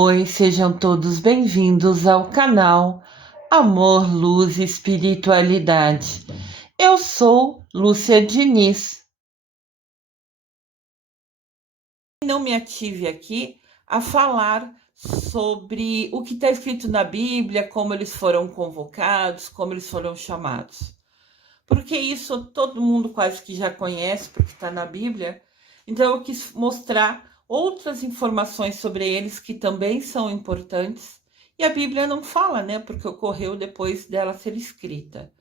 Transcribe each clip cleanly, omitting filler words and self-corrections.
Oi, sejam todos bem-vindos ao canal Amor, Luz e Espiritualidade. Eu sou Lúcia Diniz. Não me ative aqui a falar sobre o que está escrito na Bíblia, como eles foram convocados, como eles foram chamados. Porque isso todo mundo quase que já conhece, porque está na Bíblia. Então eu quis mostrar outras informações sobre eles que também são importantes. E a Bíblia não fala, né? Porque ocorreu depois dela ser escrita.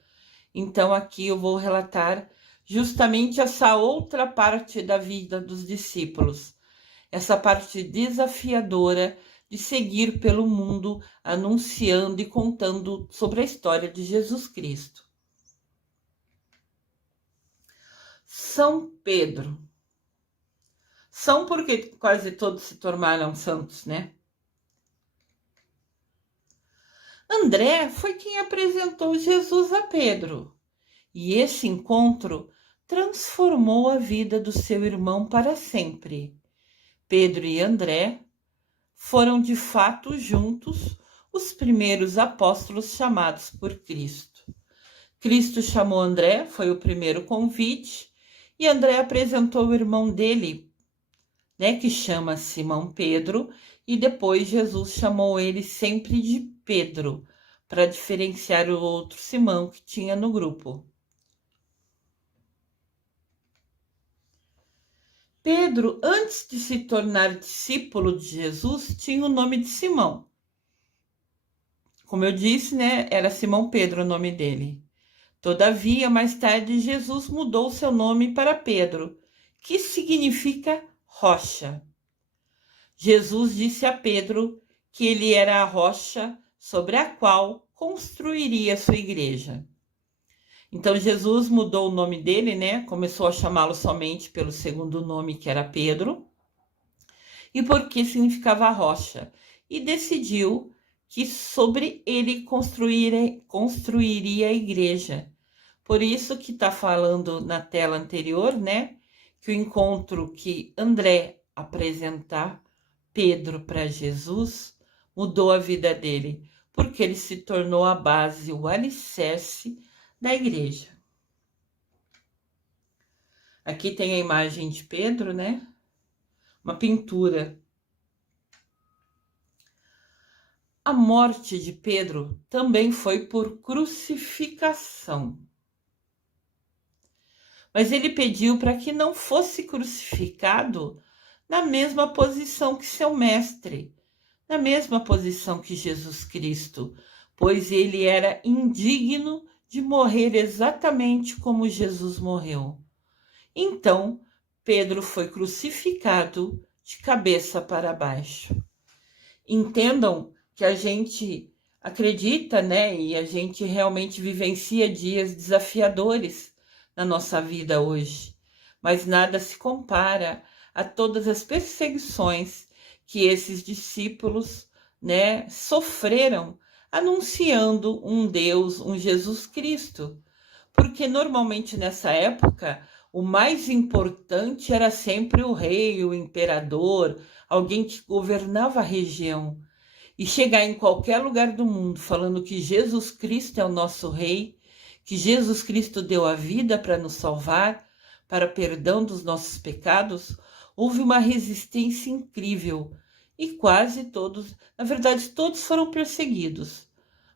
Então aqui eu vou relatar justamente essa outra parte da vida dos discípulos. Essa parte desafiadora de seguir pelo mundo anunciando e contando sobre a história de Jesus Cristo. São Pedro. São porque quase todos se tornaram santos, né? André foi quem apresentou Jesus a Pedro. E esse encontro transformou a vida do seu irmão para sempre. Pedro e André foram de fato juntos os primeiros apóstolos chamados por Cristo. Cristo chamou André, foi o primeiro convite, e André apresentou o irmão dele, né, que chama Simão Pedro, e depois Jesus chamou ele sempre de Pedro, para diferenciar o outro Simão que tinha no grupo. Pedro, antes de se tornar discípulo de Jesus, tinha o nome de Simão. Como eu disse, né, era Simão Pedro o nome dele. Todavia, mais tarde, Jesus mudou seu nome para Pedro, que significa rocha. Jesus disse a Pedro que ele era a rocha sobre a qual construiria sua igreja. Então Jesus mudou o nome dele, né? Começou a chamá-lo somente pelo segundo nome, que era Pedro, e porque significava rocha, e decidiu que sobre ele construiria a igreja. Por isso que está falando na tela anterior, né? Que o encontro que André apresentar Pedro para Jesus mudou a vida dele, porque ele se tornou a base, o alicerce da igreja. Aqui tem a imagem de Pedro, né? Uma pintura. A morte de Pedro também foi por crucificação. Mas ele pediu para que não fosse crucificado na mesma posição que seu mestre, na mesma posição que Jesus Cristo, pois ele era indigno de morrer exatamente como Jesus morreu. Então, Pedro foi crucificado de cabeça para baixo. Entendam que a gente acredita, né, e a gente realmente vivencia dias desafiadores na nossa vida hoje, mas nada se compara a todas as perseguições que esses discípulos, né, sofreram anunciando um Deus, um Jesus Cristo. Porque normalmente nessa época o mais importante era sempre o rei, o imperador, alguém que governava a região. E chegar em qualquer lugar do mundo falando que Jesus Cristo é o nosso rei, que Jesus Cristo deu a vida para nos salvar, para perdão dos nossos pecados, houve uma resistência incrível. E quase todos, na verdade, todos foram perseguidos,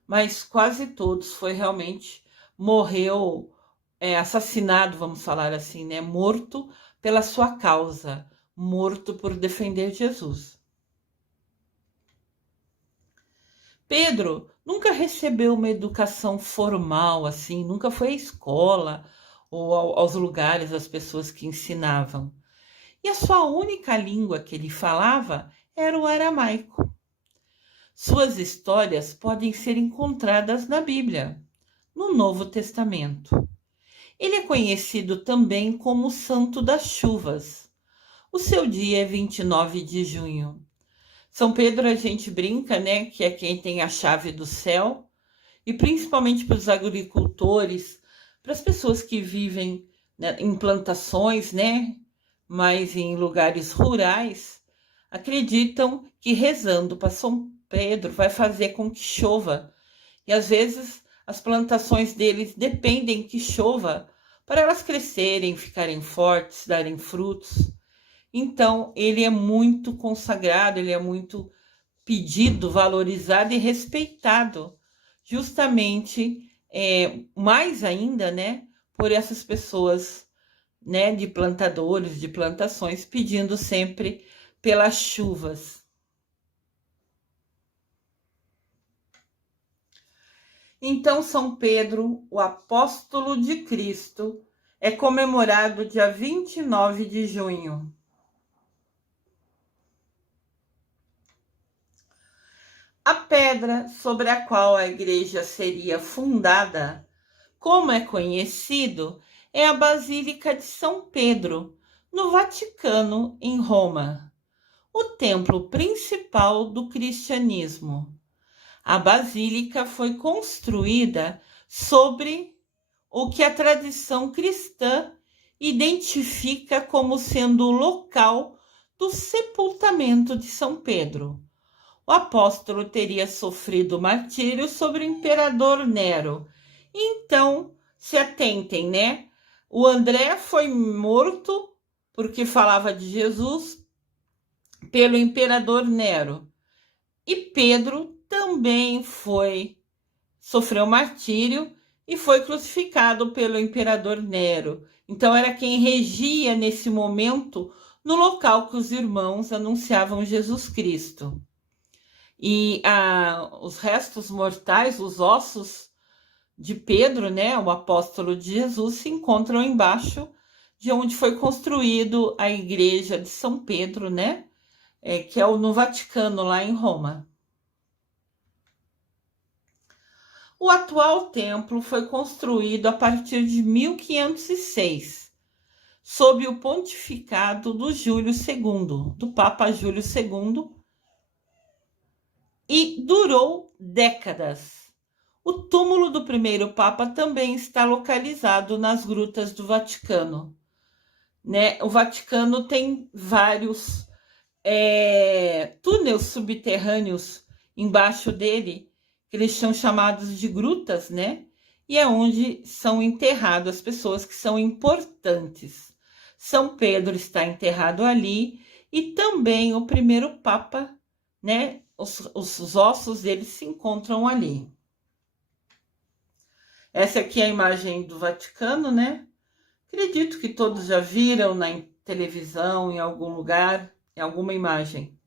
mas quase todos foi realmente, morreu, assassinado, vamos falar assim, né? Morto pela sua causa, morto por defender Jesus. Pedro nunca recebeu uma educação formal, assim, nunca foi à escola ou aos lugares, às pessoas que ensinavam. E a sua única língua que ele falava era o aramaico. Suas histórias podem ser encontradas na Bíblia, no Novo Testamento. Ele é conhecido também como o Santo das Chuvas. O seu dia é 29 de junho. São Pedro, a gente brinca, né, que é quem tem a chave do céu, e principalmente para os agricultores, para as pessoas que vivem, né, em plantações, né, mas em lugares rurais, acreditam que rezando para São Pedro vai fazer com que chova. E às vezes as plantações deles dependem que chova para elas crescerem, ficarem fortes, darem frutos. Então, ele é muito consagrado, ele é muito pedido, valorizado e respeitado, justamente, mais ainda, né, por essas pessoas, né, de plantadores, de plantações, pedindo sempre pelas chuvas. Então, São Pedro, o apóstolo de Cristo, é comemorado dia 29 de junho. A pedra sobre a qual a igreja seria fundada, como é conhecido, é a Basílica de São Pedro, no Vaticano, em Roma, o templo principal do cristianismo. A basílica foi construída sobre o que a tradição cristã identifica como sendo o local do sepultamento de São Pedro. O apóstolo teria sofrido martírio sobre o imperador Nero. Então, se atentem, né? O André foi morto porque falava de Jesus pelo imperador Nero. E Pedro também sofreu martírio e foi crucificado pelo imperador Nero. Então era quem regia nesse momento no local que os irmãos anunciavam Jesus Cristo. E os restos mortais, os ossos de Pedro, né, o apóstolo de Jesus, se encontram embaixo de onde foi construído a igreja de São Pedro, né, que é no Vaticano, lá em Roma. O atual templo foi construído a partir de 1506, sob o pontificado do Júlio II, do Papa Júlio II, e durou décadas. O túmulo do primeiro Papa também está localizado nas grutas do Vaticano, né? O Vaticano tem vários túneis subterrâneos embaixo dele, que eles são chamados de grutas, né? E é onde são enterradas as pessoas que são importantes. São Pedro está enterrado ali e também o primeiro Papa, né? Os ossos dele se encontram ali. Essa aqui é a imagem do Vaticano, né? Acredito que todos já viram na televisão, em algum lugar, em alguma imagem.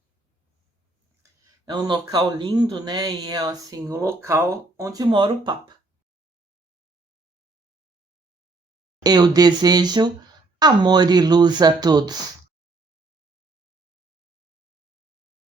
É um local lindo, né? E é assim, o local onde mora o Papa. Eu desejo amor e luz a todos.